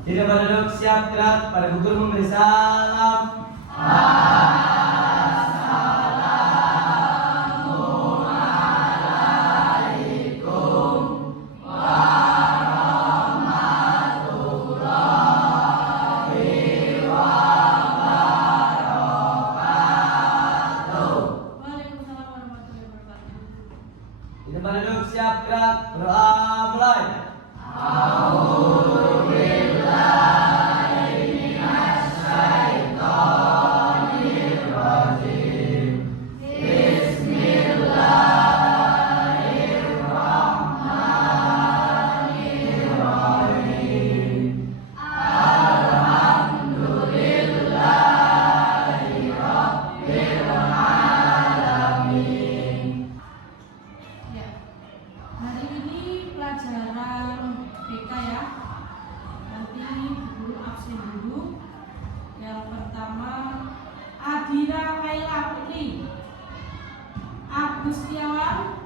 Tidak penduduk siap gerak pada gugur memberi salam. Tidak penduduk siap gerak berdoa mulai. Hari ini pelajaran BK ya. Nanti dulu absen dulu. Yang pertama Adira Kaila Putri, Agustiawan,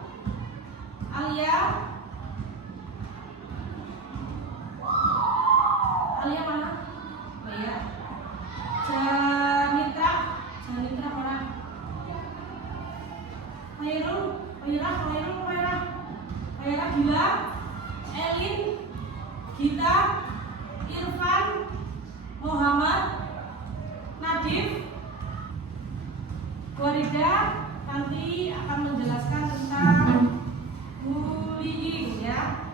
Alia mana? Oh ya. Janitra mana? Khaira Gila, Elin, Gita, Irfan, Muhammad, Nadif, Gorida nanti akan menjelaskan tentang bullying ya.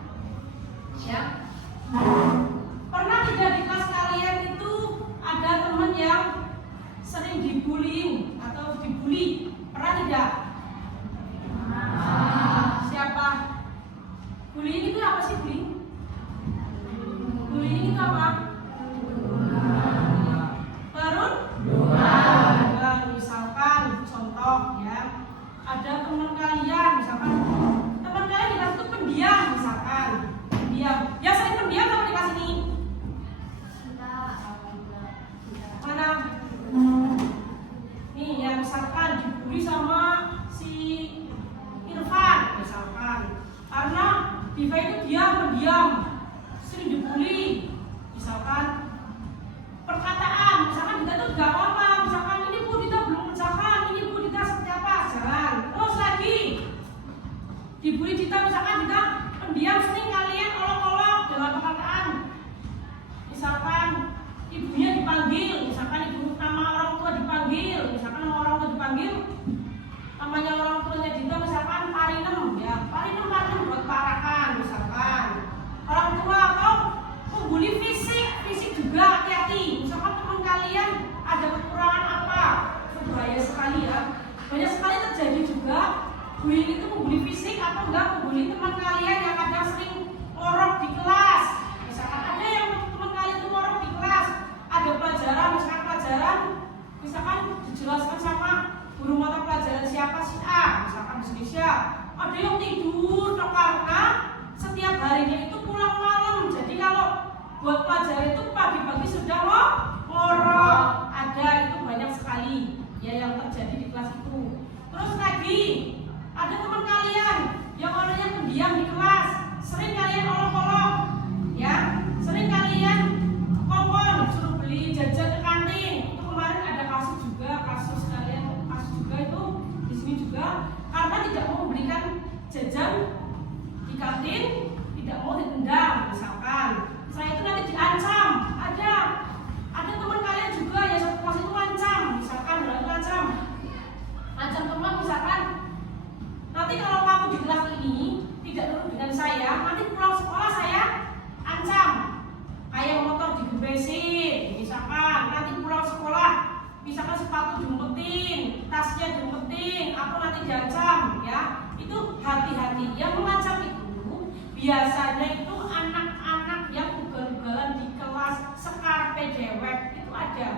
Pernah tidak di kelas kalian itu ada teman yang sering dibullying atau dibully? Pernah tidak? Siapa? Bullying itu apa sih bullying? Bullying itu apa? Misalkan contoh ya, ada teman kalian misalkan teman kalian di kelas itu pendiam misalkan, pendiam. Ya sering pendiam sama di kelas ini. Mana? Nih ya misalkan dibully sama si Irfan misalkan, karena Diva itu pendiam, sering dibully. Misalkan perkataan, misalkan Dita tuh gak apa-apa, misalkan ini Bu Dita belum mengerjakan, ini Bu Dita seperti apa, jangan. Terus lagi dibully Dita, misalkan Dita pendiam, sering kalian olok-olok dengan perkataan. Misalkan ibunya dipanggil, misalkan ibu nama orang tua dipanggil, misalkan nama orang tua dipanggil, namanya orang tuanya Dita misalkan Parinem ya, Parinem buat parakan misalkan. Orang tua atau membuli fisik juga hati-hati. Misalkan teman kalian ada kekurangan apa, berbahaya sekali ya. Banyak sekali terjadi juga bullying itu membuli fisik atau enggak membuli teman kalian yang kadang sering ngorok di kelas. Misalkan ada yang teman kalian itu ngorok di kelas, ada pelajaran, misalkan dijelaskan sama guru mata pelajaran siapa sih A, misalkan bahasa Indonesia, ada yang tidur karena setiap harinya itu pulang malam. Jadi kalau buat pelajaran itu pagi-pagi sudah ngorok, ada itu banyak sekali ya yang terjadi di kelas itu. Terus lagi ada teman kalian yang orangnya pendiam di kelas, sering kalian olok-olok ya, sering kalian kongkon suruh beli jajan ke kantin. Itu kemarin ada kasus juga itu di sini juga, karena tidak mau memberikan jajan di kantin, tidak mau ditendang misalkan. Saya itu nanti diancam. Ada teman kalian juga yang satu kelas itu ancam, misalkan ancam teman misalkan, nanti kalau kamu di kelas ini tidak nurut dengan saya, nanti pulang sekolah saya ancam, kayak motor digembesin misalkan, nanti pulang sekolah misalkan sepatu diumpetin, tasnya diumpetin, aku nanti diancam ya. Itu hati-hati. Yang mengancam itu biasanya itu anak-anak yang ugal-ugalan di kelas, sekarpe dewek itu ada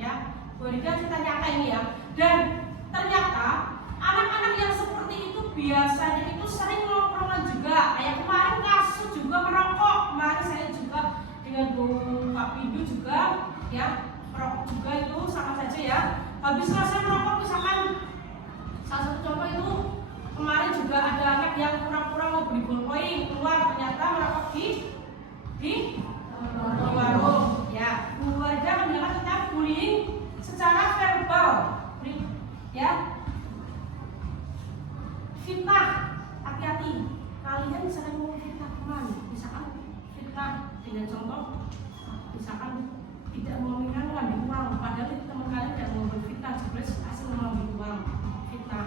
ya. Boleh kita nyata ini ya. Dan ternyata anak-anak yang seperti itu biasanya itu sering nongkrongan juga. Kayak kemarin kasus juga merokok. Kemarin saya juga dengan Bu Pak Pindu juga ya, merokok juga itu sama saja ya. Habis selesai merokok misalkan, salah satu contoh itu kemarin juga ada anak yang pura-pura mau beli ballpoint, keluar ternyata merokok di warung. dengan contoh, misalkan tidak menginginkan mengambil uang, padahal itu teman kalian tidak mengambil fitnah, juga asal mengambil uang, fitnah,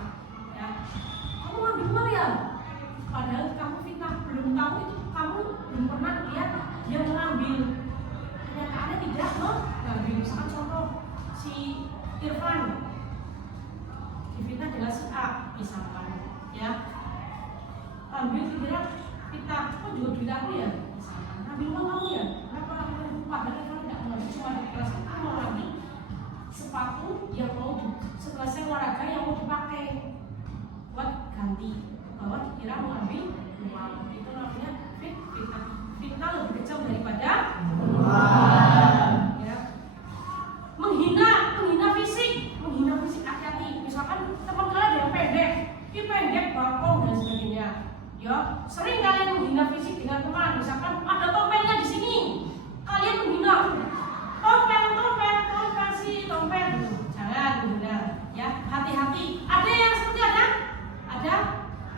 ya. Kamu mengambil uang ya, padahal kamu fitnah, belum tahu itu, kamu belum pernah lihat dia mengambil, kenyataannya tidak mengambil. Misalkan contoh si Irfan difitnah dengan si A, misalkan, ya, ambil kira fitnah, kok juga duit aku ya, misalkan, ambil uang kamu ya, kenapa ambil uang, padahal kamu tidak mengambil, cuma dikasih kamu lagi sepatu yang mau selesai olahraga yang mau dipakai buat ganti, bahwa dikira mengambil uang, itu namanya fitnah. Fitnah lebih kejam daripada ya. Menghina fisik hati-hati. Misalkan teman kalian ada yang pendek, ini pendek, bokong dan sebagainya. Ya, sering kalian menghina fisik dengan teman. Misalkan ada topengnya di sini, kalian menghina topeng si topeng. Jangan menghina, ya, hati-hati. Ada yang seperti ada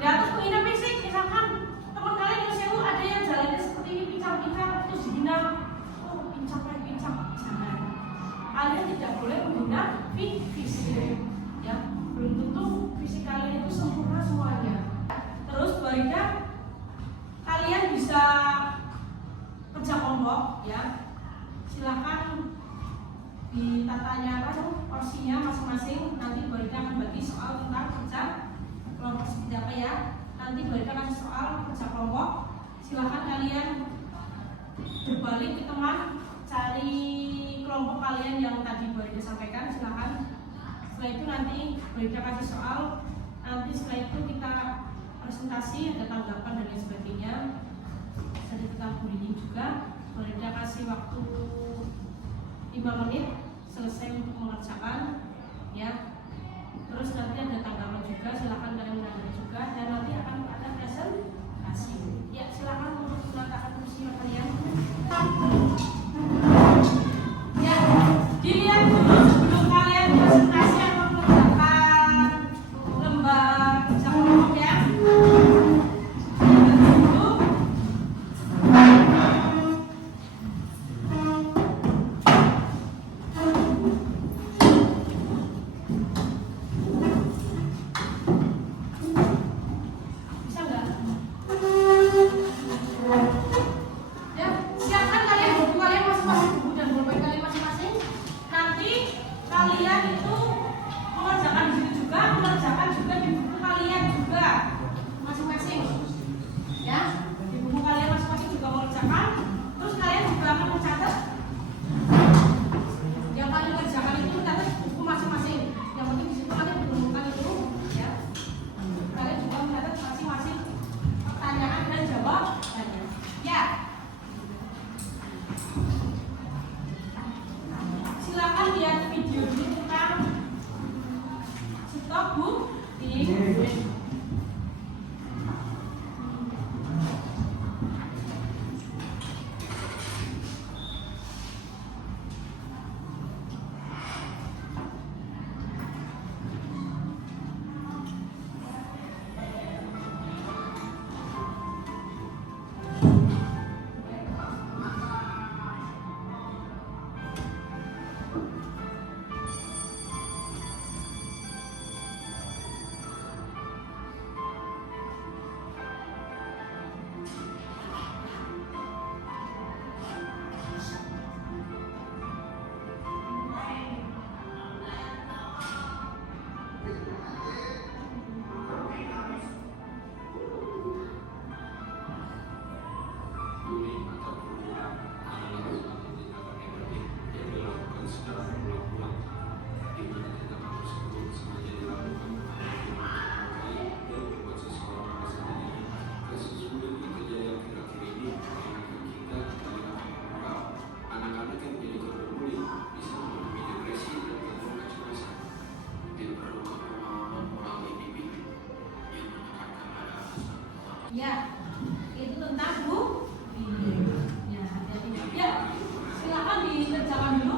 di atas menghina fisik. Misalkan teman kalian yang sewu ada yang jalannya seperti ini, pincang-pincang, terus dihina, oh pincang. Jangan. Kalian tidak boleh menghina fisik, ya. Belum tentu fisik kalian itu sempurna semuanya. Terus Barida, kalian bisa kerja kelompok, ya. Silakan ditatanya porsinya masing-masing. Nanti Barida akan bagi soal tentang kerja kelompok seperti apa, ya. Nanti Barida kasih soal kerja kelompok. Silakan kalian berbalik ke teman, cari kelompok kalian yang tadi Barida sampaikan. Silakan. Setelah itu nanti Barida kasih soal. Nanti setelah itu kita presentasi, ada tanggapan dan lain sebagainya. Jadi kita bullying juga. Barida kasih waktu 5 menit selesai untuk mengerjakan, ya. Terus nanti ada tanggapan juga, silakan kalian menanggapi juga, dan nanti akan ada presentasi. Ya, silakan untuk menatakan kursi kalian. Ya, dilihat dulu sebelum kalian presentasi atau mengerjakan lembar kerja kelompok, ya. Ya, itu tentang Bu. Ya, hati-hati. Ya, silakan dikerjakan dulu.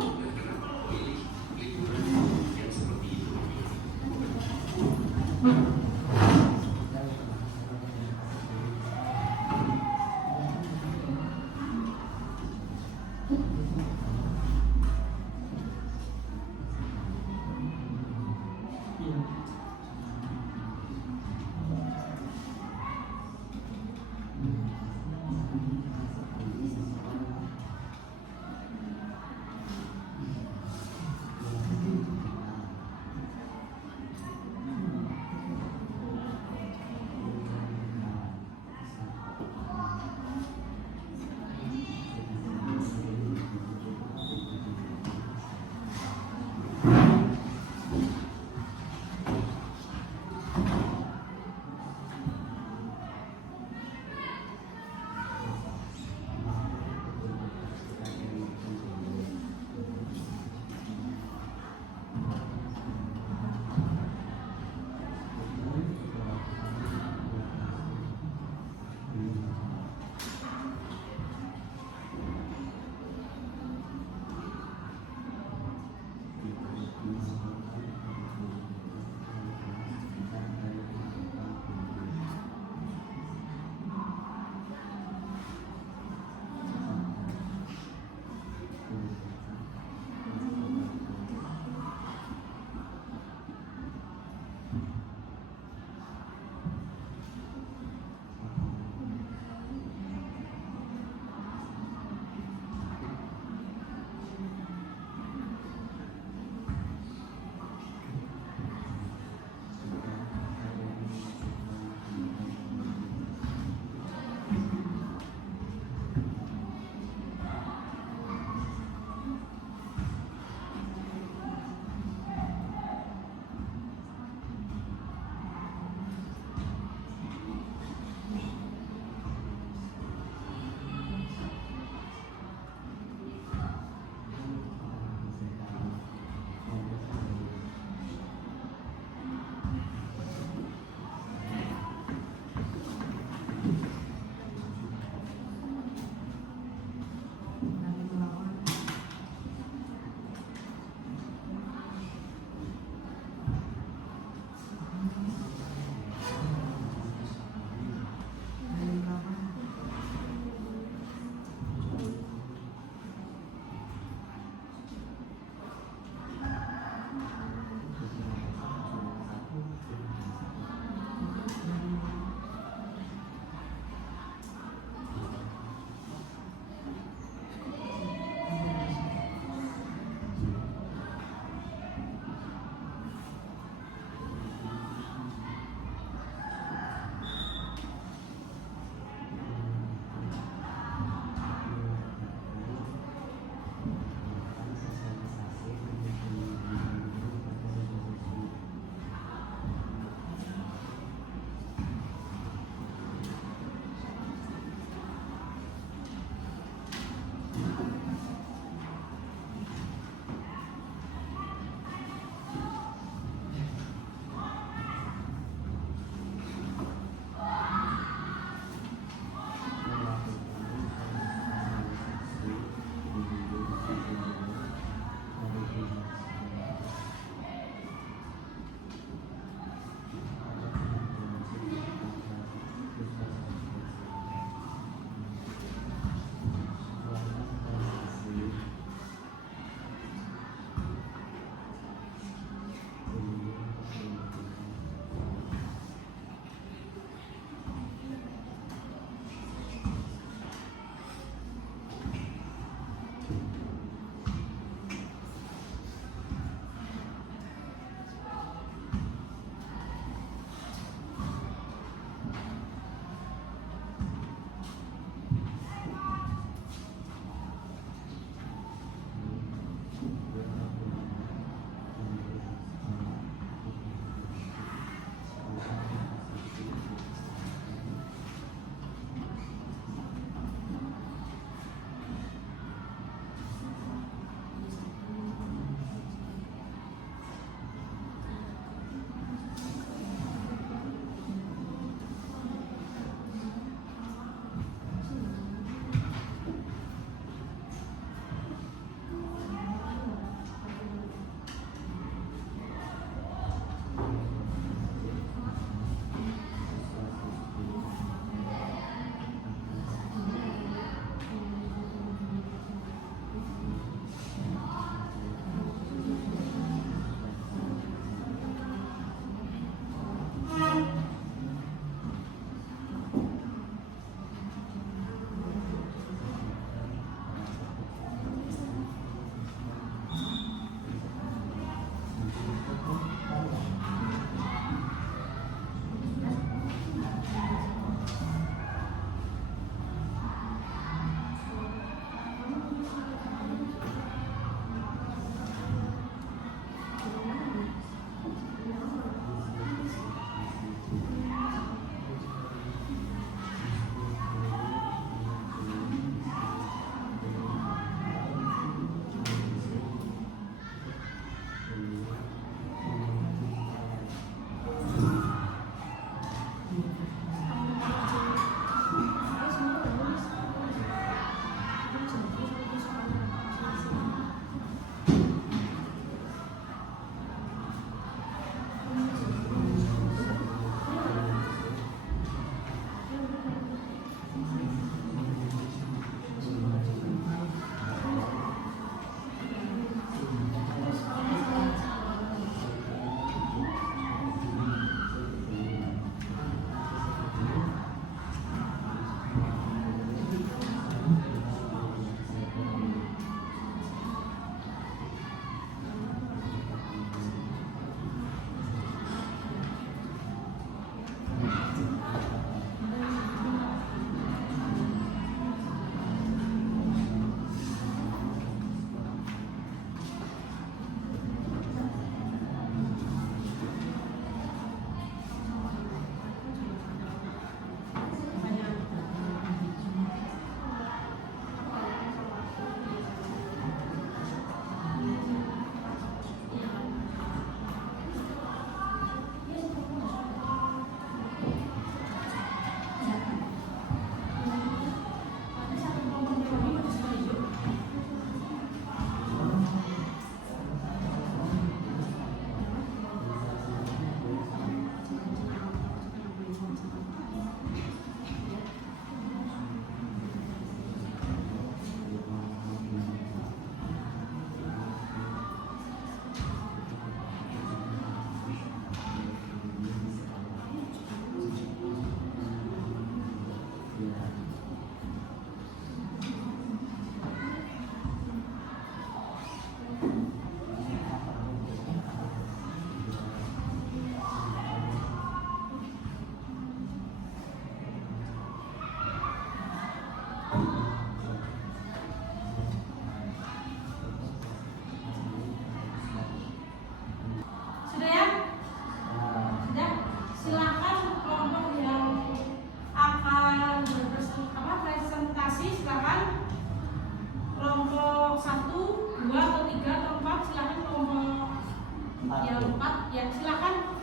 Yang 4, ya silakan.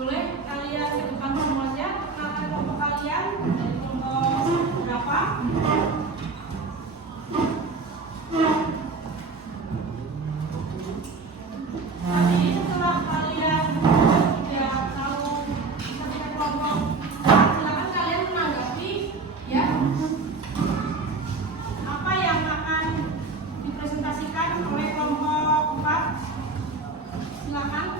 Boleh kalian ke depan rombongan aja, kenalkan kelompok kalian dari kelompok berapa. Nanti setelah kalian sudah tahu sampai kelompok, silakan kalian menanggapi ya apa yang akan dipresentasikan oleh kelompok 4. Silakan.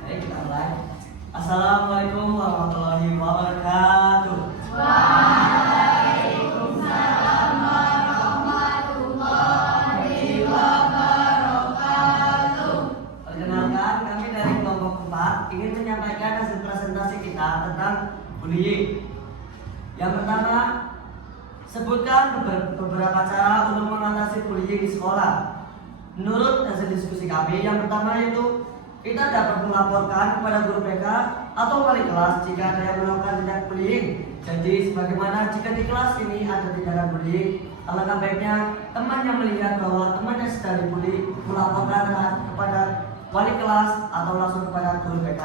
Baik, kita mulai. Assalamualaikum warahmatullahi wabarakatuh. Waalaikumsalam warahmatullahi wabarakatuh. Perkenalkan, kami dari kelompok 4 ingin menyampaikan hasil presentasi kita tentang bullying. Yang pertama, sebutkan beberapa cara untuk mengatasi bullying di sekolah. Menurut hasil diskusi kami, yang pertama yaitu kita dapat melaporkan kepada guru BK atau wali kelas jika ada yang melakukan tindak bullying. Jadi sebagaimana jika di kelas ini ada tindakan bullying, alangkah baiknya teman yang melihat bahwa temannya sedang dibully melaporkan kepada wali kelas atau langsung kepada guru BK.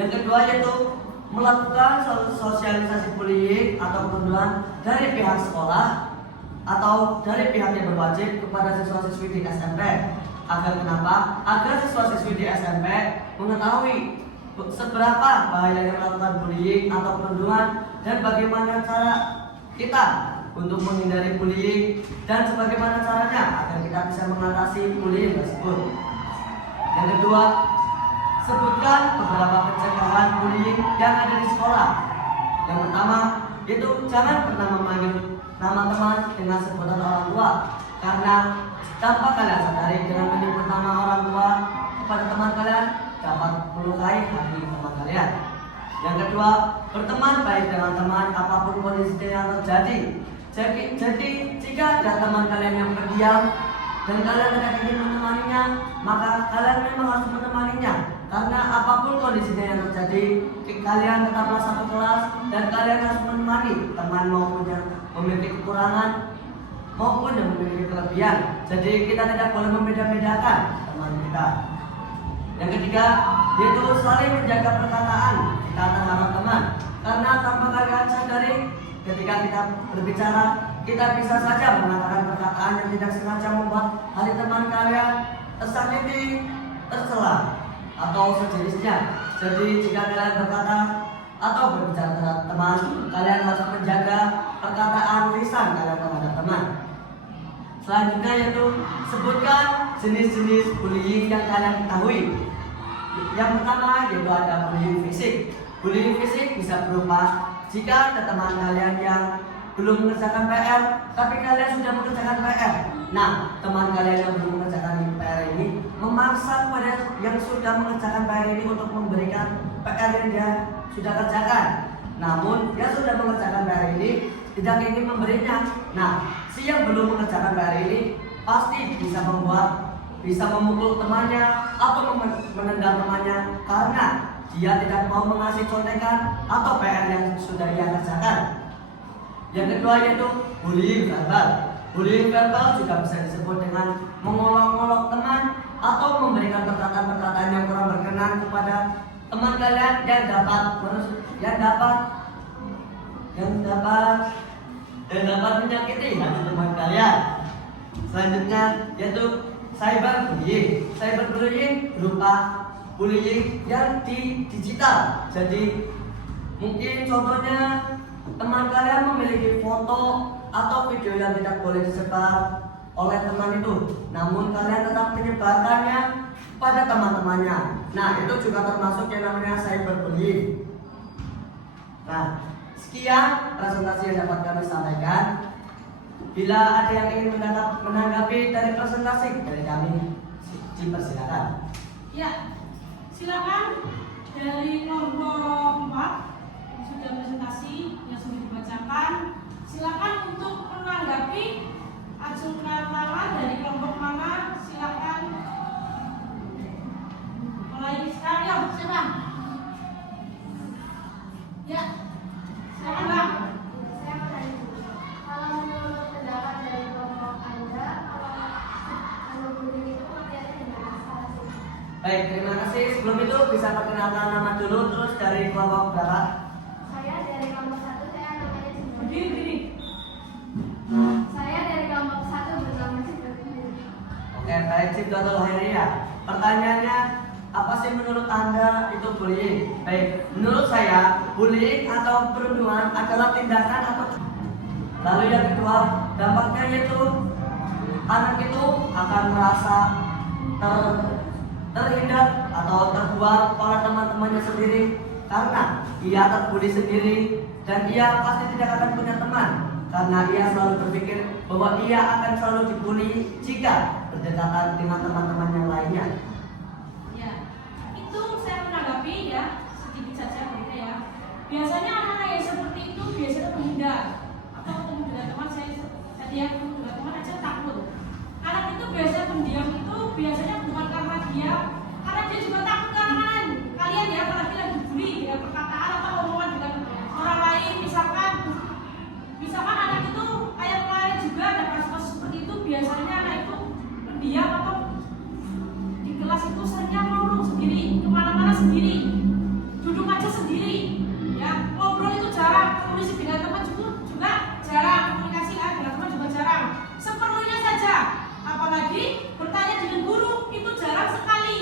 Yang kedua yaitu melakukan sosialisasi bullying atau perundungan dari pihak sekolah atau dari pihak yang berwajib kepada siswa-siswi di SMP. Agar kenapa? Agar siswa-siswi di SMP mengetahui seberapa bahayanya melakukan bullying atau perundungan dan bagaimana cara kita untuk menghindari bullying dan sebagaimana caranya agar kita bisa mengatasi bullying tersebut. Yang kedua, sebutkan beberapa pencegahan bullying yang ada di sekolah. Yang pertama, yaitu jangan pernah memanggil nama teman dengan sebutan orang tua, karena tanpa kalian sadari dengan menyebut nama orang tua kepada teman kalian dapat melukai hati teman kalian. Yang kedua, berteman baik dengan teman apapun kondisi yang terjadi. Jadi jika ada teman kalian yang pendiam dan kalian tidak ingin menemaninya, maka kalian memang harus menemaninya. Karena apapun kondisinya yang terjadi, kalian tetaplah satu kelas dan kalian harus menemani teman maupun yang memiliki kekurangan maupun yang memiliki kelebihan. Jadi kita tidak boleh membeda-bedakan teman kita. Yang ketiga, yaitu saling menjaga perkataan kita terhadap teman. Karena tanpa kalian sadari, ketika kita berbicara, kita bisa saja mengatakan perkataan yang tidak sengaja membuat hati teman kalian tersakiti, tercela, atau sejenisnya. Jadi jika kalian berkata atau berbicara terhadap teman, kalian harus menjaga perkataan lisan kalian terhadap teman. Selanjutnya yaitu sebutkan jenis-jenis bullying yang kalian ketahui. Yang pertama yaitu ada bullying fisik. Bullying fisik bisa berupa jika ada teman kalian yang belum mengerjakan PR, tapi kalian sudah mengerjakan PR. Nah, teman kalian yang belum mengerjakan PR ini memaksa kepada yang sudah mengerjakan PR ini untuk memberikan PR yang dia sudah kerjakan. Namun, yang sudah mengerjakan PR ini tidak ingin memberinya. Nah, si yang belum mengerjakan PR ini pasti bisa memukul temannya atau menendang temannya karena dia tidak mau mengasih contekan atau PR yang sudah ia kerjakan. Yang kedua yaitu bullying verbal. Bullying verbal juga bisa disebut dengan mengolok-olok teman atau memberikan perkataan-perkataan yang kurang berkenan kepada teman kalian yang dapat menyakiti hati teman kalian. Selanjutnya yaitu cyberbullying. Cyberbullying berupa bullying yang di digital. Jadi mungkin contohnya teman kalian memiliki foto atau video yang tidak boleh disebar oleh teman itu, namun kalian tetap menyebarkannya pada teman-temannya. Nah, itu juga termasuk yang namanya cyberbullying. Nah, sekian presentasi yang dapat kami sampaikan. Bila ada yang ingin menanggapi dari presentasi dari kami, dipersilakan. Ya, silakan dari kelompok 4 yang sudah presentasi yang sudah dibacakan. Silakan untuk menanggapi, ajukan tangan dari kelompok mana. Silakan. Baik, terima kasih. Sebelum itu bisa perkenalkan nama dulu, terus dari kelompok berapa? Saya dari kelompok 1, saya namanya Cimba. Berdiri. Saya dari kelompok 1 bernama Cimba. Oke, baik Ciptatul Khairiyah. Pertanyaannya, apa sih menurut Anda itu bullying? Baik, menurut saya bullying atau perundungan adalah tindakan atau. Lalu yang kedua, dampaknya yaitu anak itu akan merasa terhindar atau terbuang oleh teman-temannya sendiri karena ia terbuli sendiri dan ia pasti tidak akan punya teman karena ia selalu berpikir bahwa ia akan selalu dibully jika berdekatan dengan teman-teman yang lainnya. Ya, itu saya menanggapi ya sedikit saja mereka ya. Biasanya anak-anak yang seperti itu biasanya menghindar atau ketemu dengan teman tadi yang ketemu dengan teman aja takut. Anak itu biasanya pendiam itu biasanya bukan karena dia juga takut karena kalian ya apalagi lagi dibully dengan perkataan atau omongan dengan orang lain misalkan anak itu kayak kemarin juga ada kasus seperti itu biasanya anak itu pendiam atau di kelas itu seringnya ngomong sendiri kemana-mana sendiri duduk aja sendiri ya ngobrol itu jarang komunikasi dengan teman juga jarang komunikasi dengan teman juga jarang seperlunya saja apalagi bertanya dengan guru itu jarang sekali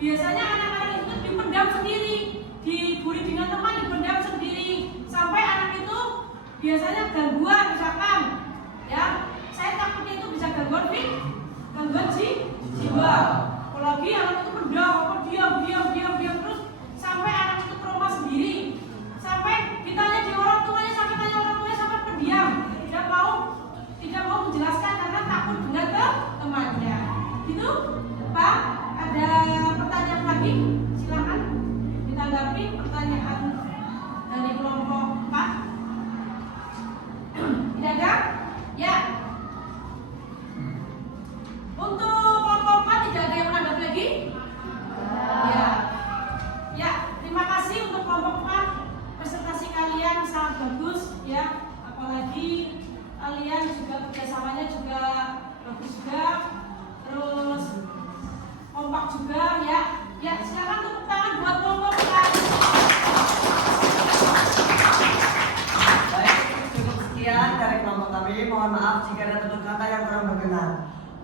biasanya anak-anak itu dipendam sendiri dibully dengan teman dipendam sendiri sampai anak itu biasanya gangguan misalkan ya saya takutnya itu bisa gangguan jiwa apalagi anak itu pendam diam terus sampai anak itu trauma sendiri sampai ditanya di orang tuanya sampai tanya orang tuanya sampai pendiam tidak mau menjelaskan karena takut dengan temannya itu Pak ada pertanyaan lagi silakan ditanggapi pertanyaan dari kelompok 4 tidak ada ya untuk kelompok 4 tidak ada yang menanggapi lagi ya terima kasih untuk kelompok 4 presentasi kalian sangat bagus ya apalagi kalian juga kerjasamanya juga bagus juga terus kompak juga ya silakan tepuk tangan buat kelompok 4. Baik, cukup sekian dari kelompok kami. Mohon maaf jika ada tutur kata yang kurang berkenan.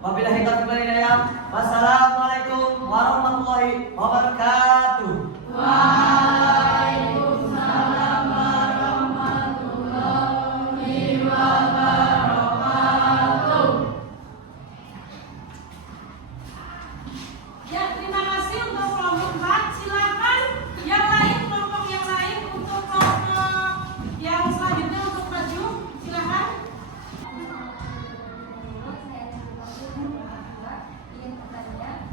Wabillahi taufiq wal hidayah. Wassalamualaikum warahmatullahi wabarakatuh. Waalaikumsalam warahmatullahi wabarakatuh. Ya, terima kasih untuk kelompok 4. Silakan yang lain, kelompok yang lain untuk kelompok yang selanjutnya untuk maju. Silakan. Ingin bertanya,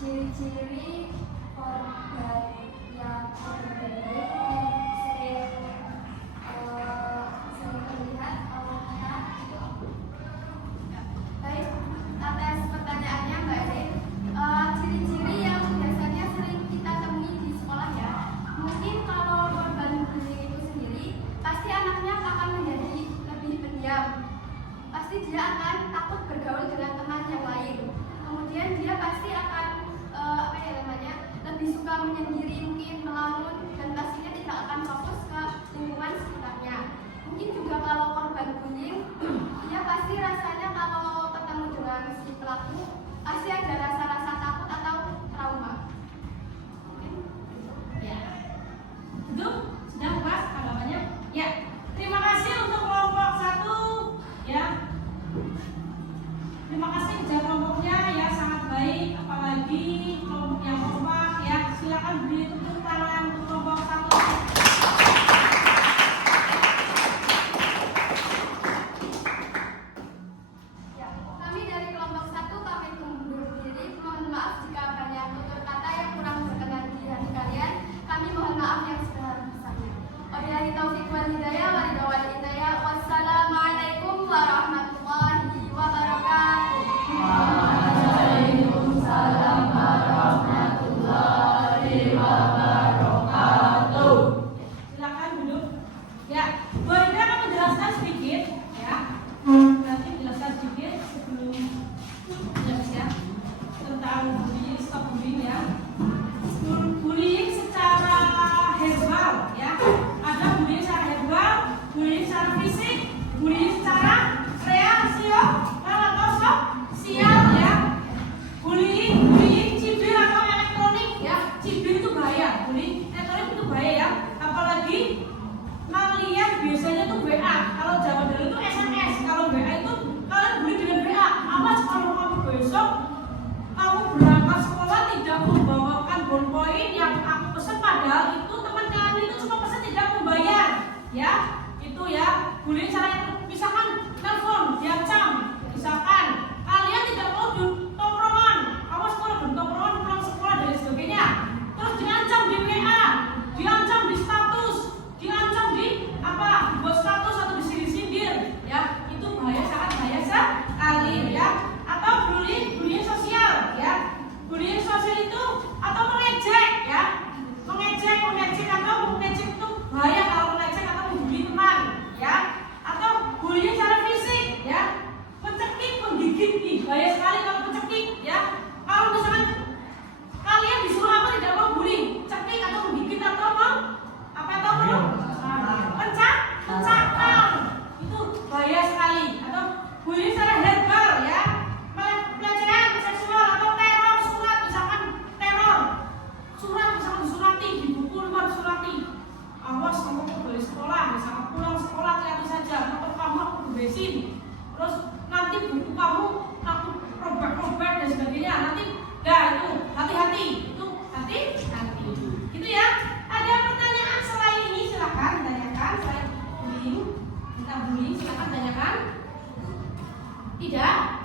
ciri-ciri korban yang berbeda yang sering terlihat oleh anak itu apa? Baik, atas pertanyaannya Mbak Zin, ciri-ciri yang biasanya sering kita temui di sekolah ya. Mungkin kalau korban bullying itu sendiri, pasti anaknya akan menjadi lebih pendiam. Pasti dia akan takut bergaul dengan teman yang lain. Kemudian dia pasti akan lebih suka menyendiri, mungkin melamun, dan pastinya tidak akan fokus ke lingkungan sekitarnya. Mungkin juga kalau korban bullying, dia pasti rasanya kalau ketemu dengan si pelaku pasti ada rasa-rasa takut atau trauma. Mungkin gitu. Ya. Itu sudah puas tanggapannya? Ya. Terima kasih untuk kelompok 1 ya. Terima kasih kerja kelompoknya ya sangat baik apalagi kelompok yang kompak ya. Silakan beri tepuk tangan untuk kelompok 1. bullying secara sosial ya. Bullying cibir atau elektronik ya. Cibir itu bahaya, bullying elektronik itu bahaya ya. Apalagi kalian biasanya tuh WA. Kalau zaman dulu itu SMS. Kalau WA itu kalian bully dengan WA. Awas kalau kamu besok kamu berangkat sekolah tidak membawakan ballpoint yang aku pesan, padahal itu teman kalian itu cuma pesan tidak membayar ya. Itu ya bullying cara yang misalkan telepon diancam, misalkan kalian tidak mau di tongkrongan, awas kalau di tongkrongan pulang sekolah dan sebagainya, terus diancam di WA, diancam di status, diancam di apa, buat status atau disindir-sindir ya. Itu bahaya, sangat bahaya sekali ya. Atau bullying sosial ya. Bullying sosial itu atau mengejek ya. Mengejek atau mengejek itu bahaya kalau mengejek atau membuli teman ya. Atau bullying secara fisik ya. Mencekik, menggigit, ih bahaya sekali kalau mencekik ya. Kalau misalkan kalian disuruh apa tidak mau bullying, cekik atau menggigit atau mau apa atau mau pencakar, itu bahaya sekali. Atau bullying secara verbal ya. Pelecehan seksual atau teror surat, misalkan teror surat, misalkan disurati, dipukul, disurati. Awas kamu dari sekolah, misalkan pulang sekolah hati-hati saja, atau kamu aku beresin, terus nanti buku kamu aku robek-robek dan sebagainya. Nanti, nah itu hati-hati, itu hati-hati. Gitu ya. Ada pertanyaan selain ini silakan tanyakan. Selain bullying, kita bullying silakan tanyakan. Tidak?